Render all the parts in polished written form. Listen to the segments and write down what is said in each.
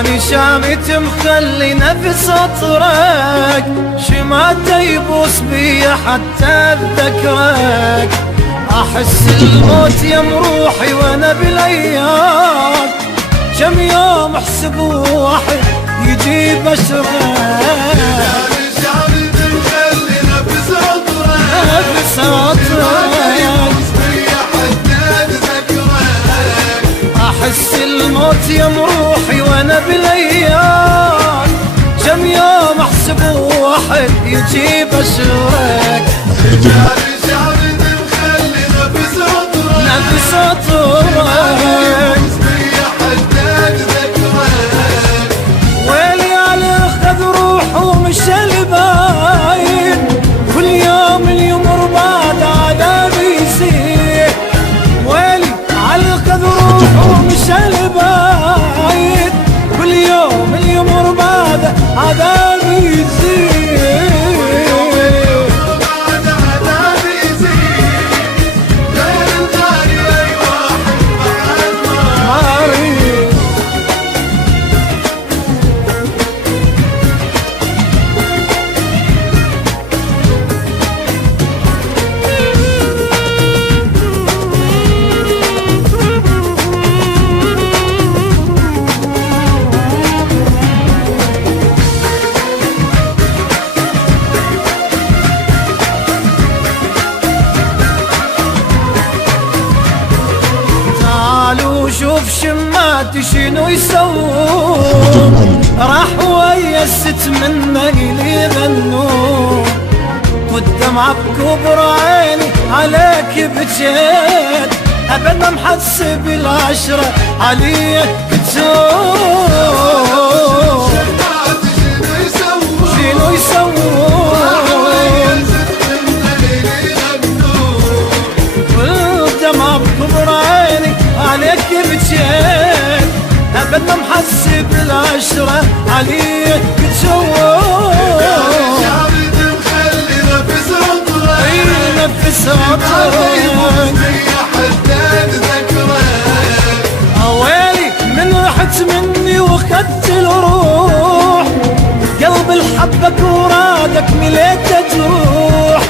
واني شامت مخلي نفس اطرك، شماته يبوس بي حتى اذكرك. احس الموت يم روحي وانا بالايام، كم يوم احسب واحد يجيب اشرك. نفس اطرك احس الموت يم روحي وانا بالايام، كم يوم احسب واحد يجيب اشرك. نفس اطرك ويلي على اخذ روحه ومشى الباين، كل يوم اليمر بعد عذابي يزيد. ويلي على اخذ روحه ومشى الباين، كل يوم اليمر بعد عذابي يزيد. شوف شماتي شنو يسوون، راح ويا الست منا اللي غنون، والدمعة بكبر عيني عليك بجيت، ابد ما محسب العشرة عليك بتون. شنو يسوون والدمعة بكبر عيني عليك بجيت، ابد ما محسب العشرة عليك بتشوف. نفس عطرك اويلي من رحت مني واخدت الروح، قلب الحبك ورادك مليت تروح.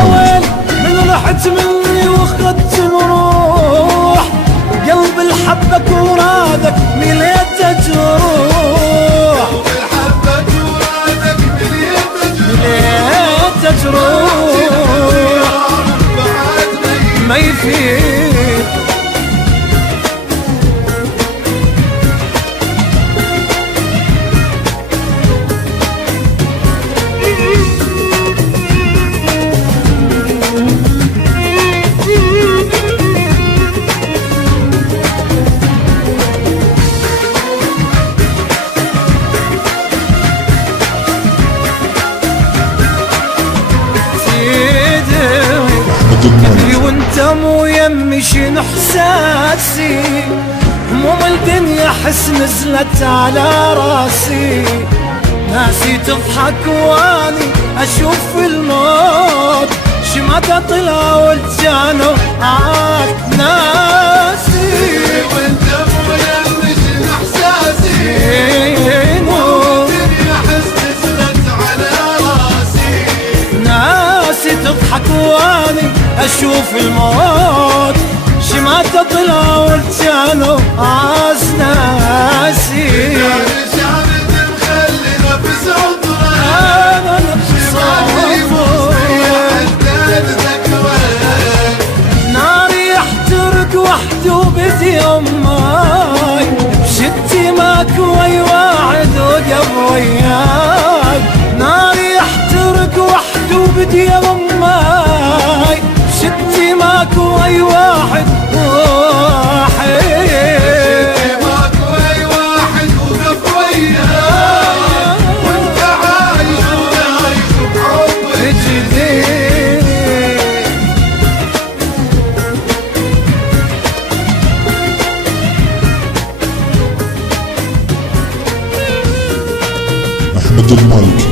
اويلي من رحت مني واخدت الروح، قلب الحبك ورادك مليت تروح. مليت تروح ما يفيد. تدري وانت مو يمي شنو احساسي، هموم الدنيا حس نزلت على راسي. ناسي تضحك واني اشوف الموت، شمعة طلع والجانو عاد ناسي. وانت مو يمي شنو احساسي، هموم الدنيا حس نزلت على راسي. ناسي تضحك واني اشوف الموت، شمعة طلع والجانو عاز ناسي. ناري يحترق وحده وبدي اماي، بشتي ماك وي واحد وقف وياي. ناري يحترق وحده وبدي اماي، بشتي ماك وي واحد أحمد المالك.